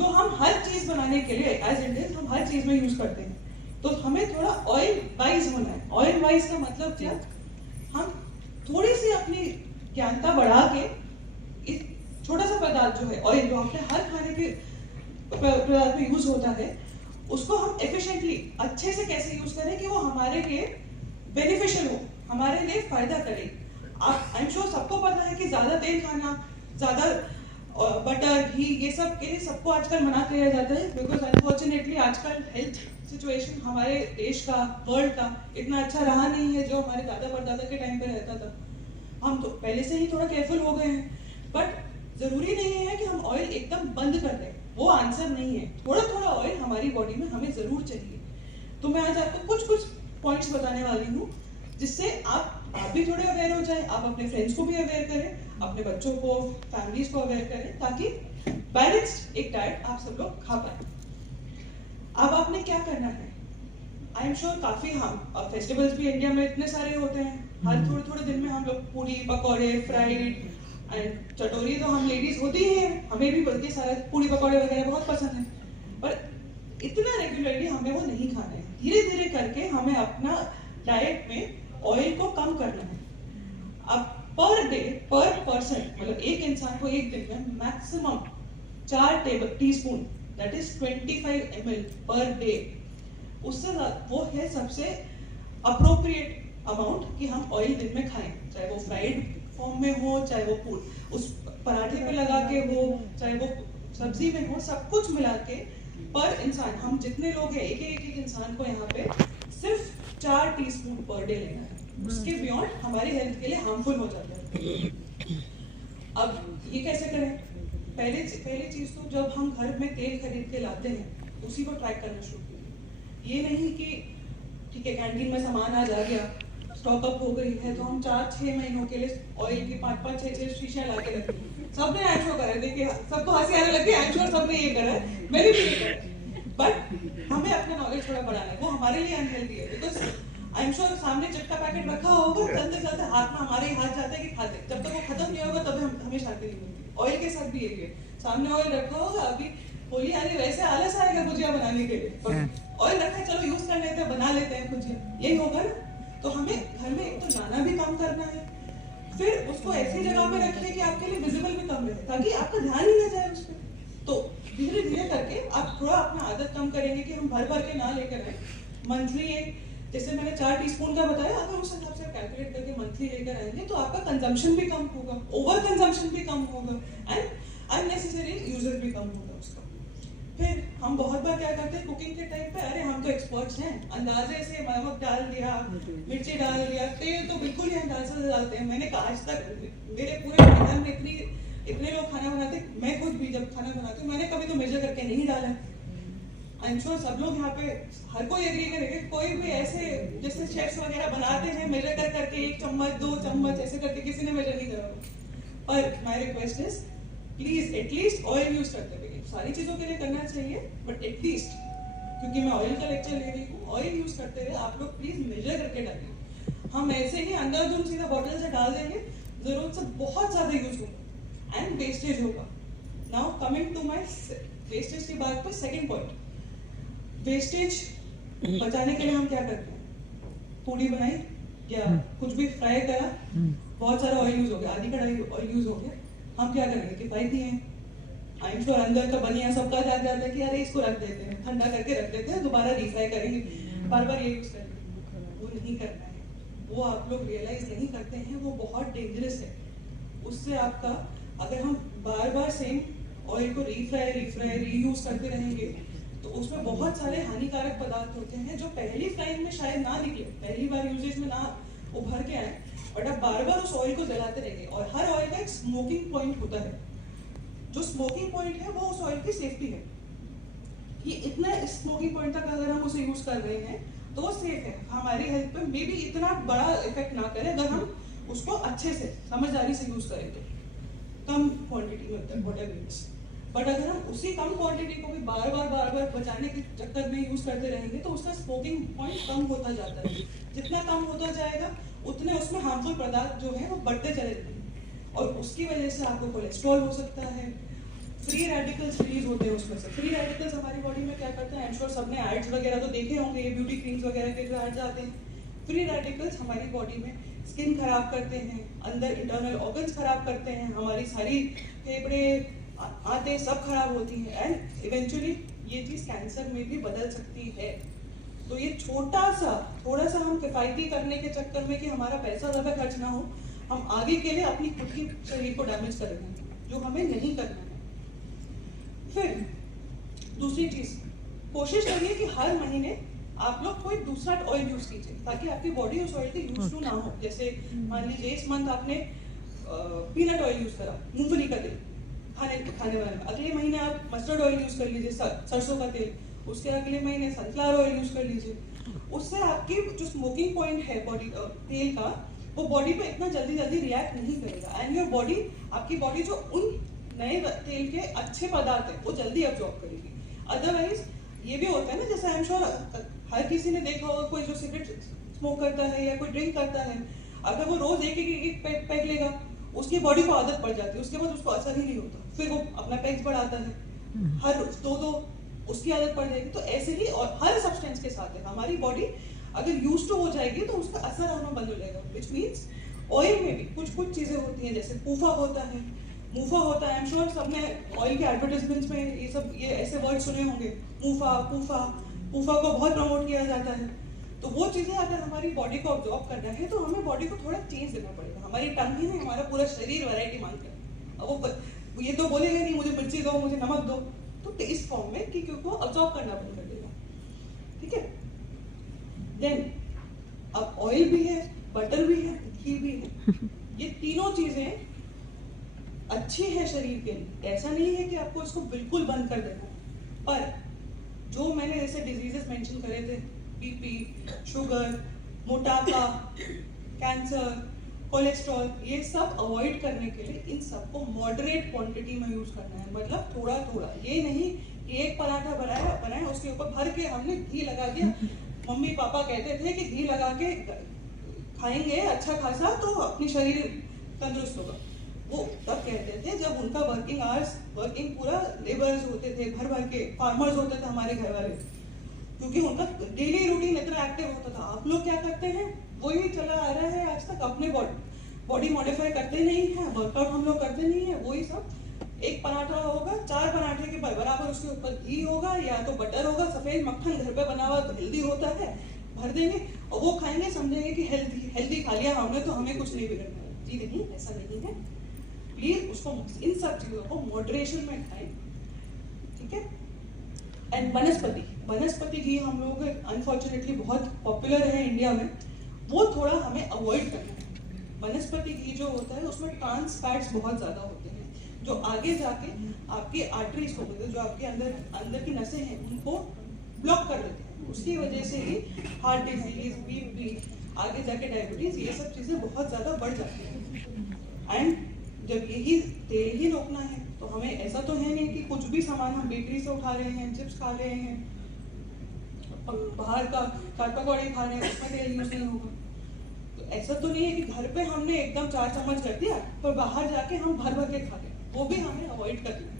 जो हम हर चीज बनाने के लिए एज इंडियन हम हर चीज में यूज करते हैं, तो हमें थोड़ा ऑयल वाइज होना है। ऑयल वाइज का मतलब क्या, हम थोड़ी सी अपनी ज्ञानता बढ़ा के इस छोटा सा पदार्थ जो है ऑयल, जो अपने हर खाने के पदार्थ में यूज होता है, उसको हम एफिशिएंटली अच्छे से कैसे यूज करें कि वो हमारे लिए बेनिफिशियल हो, हमारे लिए फायदा करे। आप आई एम श्योर सबको पता है कि ज्यादा तेल खाना, ज्यादा बटर घी ये सब के लिए सबको आजकल मना किया जाता है, बिकॉज अनफॉर्चुनेटली आजकल हेल्थ सिचुएशन हमारे देश का, वर्ल्ड का इतना अच्छा रहा नहीं है जो हमारे दादा परदादा के टाइम पे रहता था। हम तो पहले से ही थोड़ा केयरफुल हो गए हैं, बट जरूरी नहीं है कि हम ऑयल एकदम बंद कर दें, वो आंसर नहीं है। थोड़ा थोड़ा ऑयल हमारी बॉडी में हमें जरूर चाहिए। तो मैं आज आपको कुछ कुछ पॉइंट्स बताने वाली हूँ जिससे आप भी थोड़े अवेयर हो जाए, आप अपने फ्रेंड्स को भी अवेयर करें, अपने बच्चों को, फैमिलीज को अवेयर करें, ताकि बैलेंस्ड एक डाइट आप सब लोग खा पाए। अब आपने क्या करना है, आई एम श्योर काफी हम फेस्टिवल्स भी इंडिया में इतने सारे होते हैं, हर थोड़े थोड़े दिन में हम लोग पूरी पकौड़े, फ्राइड एंड चटोरी तो हम लेडीज होती ही है, हमें भी बल्कि सारा पूरी पकौड़े वगैरह बहुत पसंद है, पर इतना रेगुलरली हमें वो नहीं खाना है। धीरे धीरे करके हमें अपना डाइट में ऑयल को कम करना है। अब पर डे, पर पर्सन, मतलब एक इंसान को एक दिन में maximum 4 teaspoon, that is 25 ml per day, उससे वो है सबसे अप्रोप्रिएट अमाउंट कि हम ऑयल दिन में खाएं, चाहे वो फ्राइड फॉर्म में हो, चाहे वो उस पराठे पे लगा के हो, चाहे वो सब्जी में हो, सब कुछ मिला के पर इंसान, हम जितने लोग हैं एक इंसान को यहाँ पे सिर्फ 4 टीस्पून पर डे लेना है। उसके बियॉन्ड हमारी हेल्थ के लिए हार्मफुल हो जाता है। अब ये कैसे करें? पहली चीज तो जब हम घर में तेल खरीद के लाते हैं उसी को ट्रैक करना शुरू करिए। ये नहीं कि ठीक है कैंटीन में सामान आज आ गया, स्टॉक अप हो गई है, तो हम 4-6 महीनों के लिए ऑयल की 5-5, 6-6 शीशियां ला के रख दी। सबने आंसर करा है, देखिए सबको हंसी आने लगी, आंसर सबने ये करा है, मैंने भी ये करा है। बट हमें अपना नॉलेज थोड़ा बढ़ाना है, वो हमारे लिए अनहेल्दी है। बिकॉज आई एम श्योर सामने चिट का पैकेट रखा होगा, चलते चलते हाथ में हमारे ही हाथ जाते हैं कि खाते, जब तक वो खत्म नहीं होगा तब हमें शांति नहीं मिलती। ऑयल के साथ भी यही है, सामने ऑयल रखा होगा, अभी होली आ रही, वैसे आलस आएगा गुजिया बनाने के लिए, ऑयल रखा है चलो यूज कर लेते हैं, बना लेते हैं गुजिया, यही होगा ना। तो हमें घर में एक तो जाना भी कम करना है, फिर उसको ऐसी जगह पे रखिए कि आपके लिए विजिबल भी कम रहे, ताकि आपका ध्यान ही ना जाए उस पर। तो धीरे धीरे करके आप थोड़ा अपना आदत कम करेंगे कि हम भर भर के ना लेकर आए। मंथली एक, जैसे मैंने 4 टीस्पून का बताया, अगर उस हिसाब से कैलकुलेट करके मंथली लेकर आएंगे तो आपका कंजम्पशन भी कम होगा, ओवर कंजम्पशन भी कम होगा एंड अननेसेसरी यूजेस भी कम होगा उसका। फिर हम बहुत बार क्या करते हैं कुकिंग के टाइम पे, अरे हम तो एक्सपर्ट्स हैं, अंदाजे से नमक डाल दिया, मिर्ची डाल दिया, तेल तो बिल्कुल ही अंदाजे से डालते हैं। मैंने आज तक मेरे पूरे खानदान में इतने लोग खाना बनाते, मैं खुद भी जब खाना बनाती हूँ मैंने कभी तो मेजर करके नहीं डाला। आई एम श्योर सब लोग यहाँ पे हर कोई एग्री करेंगे, कोई भी ऐसे जैसे शेफ्स वगैरह बनाते हैं मेजर कर करके 1 चम्मच 2 चम्मच ऐसे करके किसी ने मेजर नहीं करा। पर my request is please at least oil use करते हुए, सारी चीजों के लिए करना चाहिए बट एटलीस्ट, क्योंकि मैं ऑयल का लेक्चर ले रही हूँ, ऑयल यूज करते हुए आप लोग प्लीज मेजर करके डालिए। हम ऐसे ही अंधाधुंध सीधा बॉटल से डाल देंगे, जरूरत से बहुत ज्यादा यूज होगा एंड वेस्टेज होगा। Now coming to my wastage की बात पर सेकंड पॉइंट, वेस्टेज बचाने के लिए हम क्या करते हैं, पूड़ी बनाई या कुछ भी फ्राई करा, बहुत सारा ऑयल यूज हो गया, आधी कढ़ाई ऑयल यूज हो गया, हम क्या करेंगे किफायती हैं, आई एम श्योर अंदर का बनिया सबका जाग जाता है कि अरे इसको रख देते हैं, ठंडा करके रख देते हैं, दोबारा रीफ्राई करेंगे, बार बार ये यूज करेंगे। वो नहीं करना है, वो आप लोग रियलाइज नहीं करते हैं, वो बहुत डेंजरस है। उससे आपका, अगर हम बार बार सेम ऑयल को रीफ्राई रीयूज करते रहेंगे तो उसमें बहुत सारे हानिकारक पदार्थ होते हैं जो पहली फ्राइंग में शायद ना निकले, पहली बार यूजेज में ना उभर के आए, बट आप बार बार उस ऑयल को जलाते रहेंगे। और हर ऑयल का एक स्मोकिंग पॉइंट होता है, जो स्मोकिंग पॉइंट है वो उस ऑयल की सेफ्टी है कि इतना स्मोकिंग पॉइंट तक अगर हम उसे यूज कर रहे हैं तो वो सेफ है, हमारी हेल्थ पे मे बी इतना बड़ा इफेक्ट ना करे अगर हम उसको अच्छे से समझदारी से यूज करें तो, कम क्वांटिटी में व्हाटएवर। बट अगर हम उसी कम क्वांटिटी को भी बार बार बचाने के चक्कर में यूज करते रहेंगे तो उसका स्मोकिंग पॉइंट कम होता जाता है। जितना कम होता जाएगा उतने उसमें हार्मफुल पदार्थ जो है वो बढ़ते चले जाएंगे और उसकी वजह से आपको कोलेस्ट्रॉल हो सकता है, फ्री रेडिकल्स रिलीज होते हैं उसमें से। फ्री रेडिकल्स हमारी बॉडी में क्या करते हैं, आई एम श्योर सबने एड्स वगैरह तो देखे होंगे, ये ब्यूटी क्रीम्स वगैरह के जो एड्स आते हैं। फ्री रेडिकल्स हमारी बॉडी में स्किन खराब करते हैं, अंदर इंटरनल ऑर्गन्स खराब करते हैं, हमारी सारी फेफड़े आते सब खराब होती हैं, एंड इवेंचुअली ये चीज़ कैंसर में भी बदल सकती है। तो ये थोड़ा सा हम किफायती करने के चक्कर में कि हमारा पैसा ज़्यादा खर्च ना हो, हम आगे के लिए अपनी खुद की शरीर को डैमेज कर रहे हैं, जो हमें नहीं करना है। फिर दूसरी चीज, कोशिश करिए कि हर महीने आप लोग कोई दूसरा ऑयल यूज कीजिए ताकि आपकी बॉडी उस ऑयल के यूज टू ना हो। जैसे मान लीजिए इस मंथ आपने पीनट ऑयल यूज करा, मूंगफली का तेल खाने वाले में, अगले महीने आप मस्टर्ड ऑयल यूज कर लीजिए, सरसों का तेल, उसके अगले महीने सनफ्लावर ऑयल यूज कर लीजिए। उससे आपकी जो स्मोकिंग पॉइंट है बॉडी तेल का, वो बॉडी पे इतना जल्दी रिएक्ट नहीं करेगा, एंड योर बॉडी, आपकी बॉडी जो उन नए तेल के अच्छे पदार्थ है वो जल्दी अब्जॉर्ब करेगी। अदरवाइज ये भी होता है ना, जैसे आई एम श्योर हर किसी ने देखा होगा, कोई जो सिगरेट स्मोक करता है या कोई ड्रिंक करता है, अगर वो रोज एक पैक लेगा, उसकी बॉडी को आदत पड़ जाती है, उसके बाद उसको असर ही नहीं होता, फिर वो अपना पैक्स बढ़ाता है, हर दो उसकी आदत पड़ जाएगी। तो ऐसे ही और हर सब्सटेंस के साथ है, हमारी बॉडी अगर यूज टू हो जाएगी तो उसका असर होना बंद हो जाएगा। विच मीन्स ऑयल में भी कुछ चीजें होती हैं, जैसे पूफा होता है, मूफा होता है। आई एम श्योर सबने ऑयल के एडवर्टाइजमेंट्स में ये ऐसे वर्ड सुने होंगे, मूफा, पूफा को बहुत प्रमोट किया जाता है। तो वो चीजें अगर हमारी बॉडी को ऑब्जॉर्ब करना है तो हमें बॉडी को थोड़ा चेंज देना पड़ेगा। हमारी टंग ही नहीं, हमारा पूरा शरीर वैरायटी मांगता है। अब वो ये तो बोलेगा नहीं मुझे मिर्ची दो, मुझे नमक दो, तो टेस्ट फॉर्म में कि क्योंकि ऑब्जॉर्ब करना बंद कर देगा। ठीक है, देन अब ऑयल भी है, बटर भी है, घी भी है, ये तीनों चीजें अच्छी है शरीर के लिए। ऐसा नहीं है कि आपको इसको बिल्कुल बंद कर देना है, पर जो मैंने जैसे डिजीजेस मेंशन करे थे, बीपी, शुगर, मोटापा, कैंसर, कोलेस्ट्रॉल, ये सब अवॉइड करने के लिए इन सबको मॉडरेट क्वांटिटी में यूज करना है। मतलब थोड़ा थोड़ा, ये नहीं कि एक पराठा बनाया उसके ऊपर भर के हमने घी लगा दिया। मम्मी पापा कहते थे कि घी लगा के खाएंगे अच्छा खासा तो अपनी शरीर तंदुरुस्त होगा। वो तब कहते थे जब उनका वर्किंग पूरा लेबर्स होते थे, भर के फार्मर्स होते थे हमारे घर वाले, क्योंकि उनका डेली रूटीन इतना एक्टिव होता था। आप लोग क्या करते हैं, वही चला आ रहा है आज तक, अपने बॉडी मॉडिफाई करते नहीं है, वर्कआउट हम लोग करते नहीं है, वही सब। एक पराठा होगा, 4 पराठे के बराबर उसके ऊपर घी होगा या तो बटर होगा, सफेद मक्खन घर पे बना हुआ हेल्दी होता है, भर देंगे और वो खाएंगे, समझेंगे कि हेल्दी खा लिया हमने तो हमें कुछ नहीं बिगड़ना। जी नहीं, ऐसा नहीं है। प्लीज उसको, इन सब चीजों को मॉडरेशन में खाएं। ठीक है, एंड वनस्पति घी हम लोग अनफॉर्चुनेटली बहुत पॉपुलर है इंडिया में, वो थोड़ा हमें अवॉइड करना है। वनस्पति घी जो होता है उसमें ट्रांस फैट्स बहुत ज्यादा होते हैं, जो आगे जाके आपके आर्टरीज को, जो आपके अंदर की नसें हैं उनको ब्लॉक कर देते हैं। उसकी वजह से ही हार्ट डिजीज, बीपी, आगे जाके डायबिटीज, ये सब चीजें बहुत ज्यादा बढ़ जाती हैं। एंड जब यही तेल ही रोकना है तो हमें ऐसा तो है नहीं कि कुछ भी सामान हम बेकरी से उठा रहे हैं, चिप्स खा रहे हैं, बाहर का चाट पकौड़े खा रहे हैं, उसमें तेल यूज नहीं होगा। तो ऐसा तो नहीं है कि घर पे हमने एकदम 4 चम्मच कर दिया पर बाहर जाके हम भर के खा रहे, वो भी हमें अवॉइड करना है।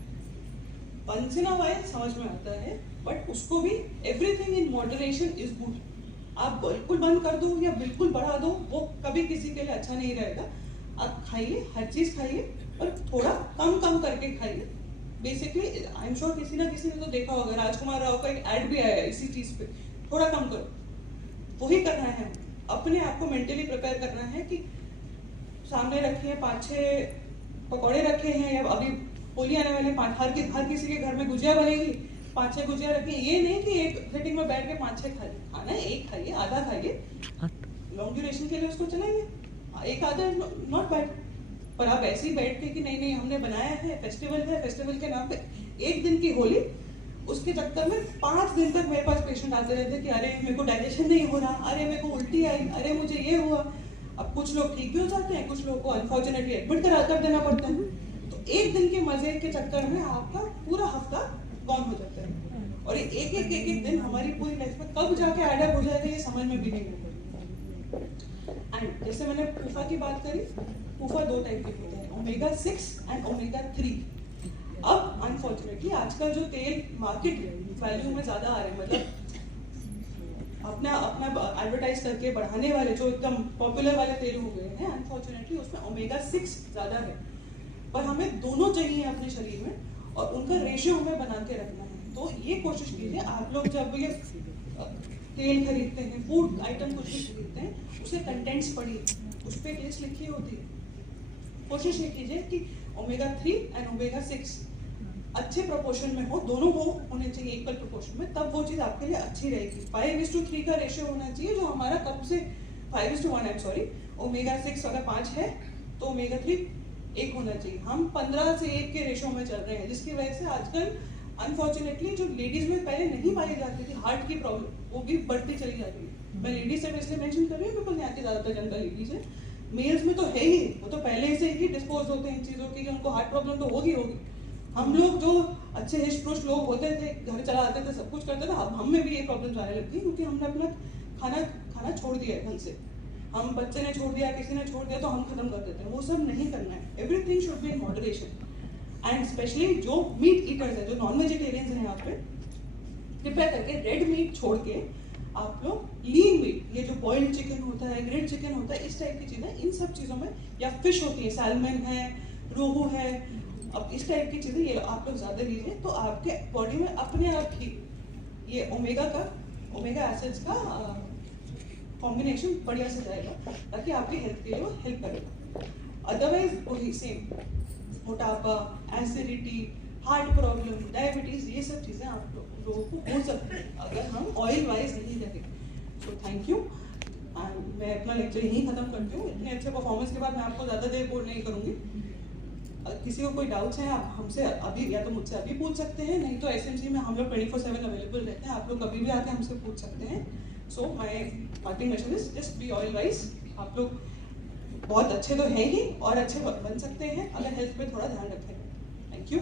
वंस इन अ व्हाइल समझ में आता है, बट उसको भी everything in moderation is good. आप बिल्कुल बंद कर दो या बिल्कुल बढ़ा दो, वो कभी किसी के लिए अच्छा नहीं रहेगा। आप खाइए, हर चीज खाइए, पर थोड़ा कम करके खाइए। बेसिकली आई एम श्योर किसी ना किसी ने तो देखा होगा, राजकुमार राव का एक एड भी आया इसी चीज पे, थोड़ा कम करो। वही करना है, अपने आप को मेंटली प्रिपेयर करना है कि सामने रखिए 5-6 पकौड़े रखे हैं, या अभी होली आने वाले, हर किसी के घर में गुजिया बनेगी, 5-6 गुजिया रखिए। ये नहीं कि एक सेटिंग में बैठ के 5-6 खाइए, खाना है एक खाइए, आधा खाइए, लॉन्ग ड्यूरेशन के लिए उसको चलाइए। एक आधा नॉट बैड, पर आप ऐसे ही बैठ के कि नहीं हमने बनाया है, फेस्टिवल के नाम पे 1 दिन की होली, उसके चक्कर में 5 दिन तक मेरे पास पेशेंट आते रहते कि अरे मेरे को डाइजेशन नहीं हो रहा, अरे मेरे को उल्टी आई, अरे मुझे ये हुआ। अब कुछ लोग ठीक भी हो जाते हैं, कुछ लोगों को अनफॉर्चुनेटली एडमिट कर देना पड़ता है। तो 1 दिन के मजे के चक्कर में आपका पूरा हफ्ता गॉन हो जाता है, और एक दिन हमारी पूरी लाइफ में कब जाके एडअप हो जाएगा ये समझ में भी नहीं आता। एंड जैसे मैंने पूफा की बात करी, पूफा 2 टाइप के होते हैं, ओमेगा 6 एंड ओमेगा 3। अब अनफॉर्चुनेटली आजकल जो तेल मार्केट वैल्यू में ज्यादा आ रहे हैं, मतलब अपना एडवर्टाइज करके बढ़ाने वाले जो एकदम पॉपुलर वाले तेल हो गए हैं, अनफॉर्चुनेटली उसमें ओमेगा 6 ज्यादा है। पर हमें दोनों चाहिए अपने शरीर में और उनका रेशियो हमें बना के रखना है। तो ये कोशिश कीजिए आप लोग जब ये तेल खरीदते हैं, फूड आइटम कुछ भी खरीदते हैं, उसके कंटेंट्स पढ़िए, उस पर एक लिस्ट लिखी होती है। कोशिश ये कीजिए कि ओमेगा 3 एंड ओमेगा 6 अच्छे प्रोपोर्शन में हो, दोनों हो होने चाहिए इक्वल प्रोपोर्शन में, तब वो चीज आपके लिए अच्छी रहेगी। 5:3 का रेशियो होना चाहिए, जो हमारा कब से 5:1 ओमेगा 6 अगर 5 है तो ओमेगा 3 1 होना चाहिए। हम 15 से 1 के रेशियो में चल रहे हैं, जिसकी वजह से आजकल अनफॉर्चुनेटली जो लेडीज में पहले नहीं पाई जाती थी हार्ट की प्रॉब्लम, वो भी बढ़ती चली जा रही है। मैं लेडीज से इसलिए मेंशन कर रही हूँ बिकॉज यहाँ की ज्यादातर जनरल लेडीज है। मेल्स में तो है ही, वो तो पहले से ही डिस्पोज होते हैं इन चीजों की, उनको हार्ट प्रॉब्लम तो होगी। हम लोग जो अच्छे हिष्ट पुष्ट लोग होते थे, घर चलाते थे, सब कुछ करते थे, अब हम में भी ये प्रॉब्लम आने लगती है क्योंकि हमने अपना खाना छोड़ दिया है ढंग से। हम बच्चे ने छोड़ दिया, किसी ने छोड़ दिया तो हम खत्म कर देते हैं। वो सब नहीं करना है। Everything should be in moderation. And specially जो मीट ईटर्स है, जो नॉन वेजिटेरियंस हैं यहाँ पे, कृपया करके रेड मीट छोड़ के आप लोग लीन मीट, ये जो बॉइल्ड चिकन होता है, ग्रिल्ड चिकन होता है, इस टाइप की चीजें, इन सब चीजों में, या फिश होती है, सैल्मन है, रोहू है, अब इस टाइप की चीजें ये आप लोग ज्यादा लीजिए, तो आपके बॉडी में अपने आप ही ये ओमेगा एसिड्स का कॉम्बिनेशन बढ़िया से जाएगा, ताकि आपकी हेल्थ के लिए वो हेल्प करेगा। अदरवाइज वही सेम मोटापा, एसिडिटी, हार्ट प्रॉब्लम, डायबिटीज, ये सब चीजें आप लोगों को हो सकती है अगर हम ऑयल वाइज नहीं रहें। So thank you. मैं अपना लेक्चर यहीं खत्म करती हूँ। इतने अच्छे परफॉर्मेंस के बाद मैं आपको ज्यादा देर बोल नहीं करूंगी। किसी को कोई डाउट्स है आप हमसे अभी या तो मुझसे अभी पूछ सकते हैं, नहीं तो एसएमसी में हम लोग 24/7 अवेलेबल रहते हैं, आप लोग कभी भी आके हमसे पूछ सकते हैं। So my parting message is just be oil wise. आप लोग बहुत अच्छे तो हैं ही और अच्छे बन सकते हैं अगर हेल्थ पे थोड़ा ध्यान रखें। Thank you.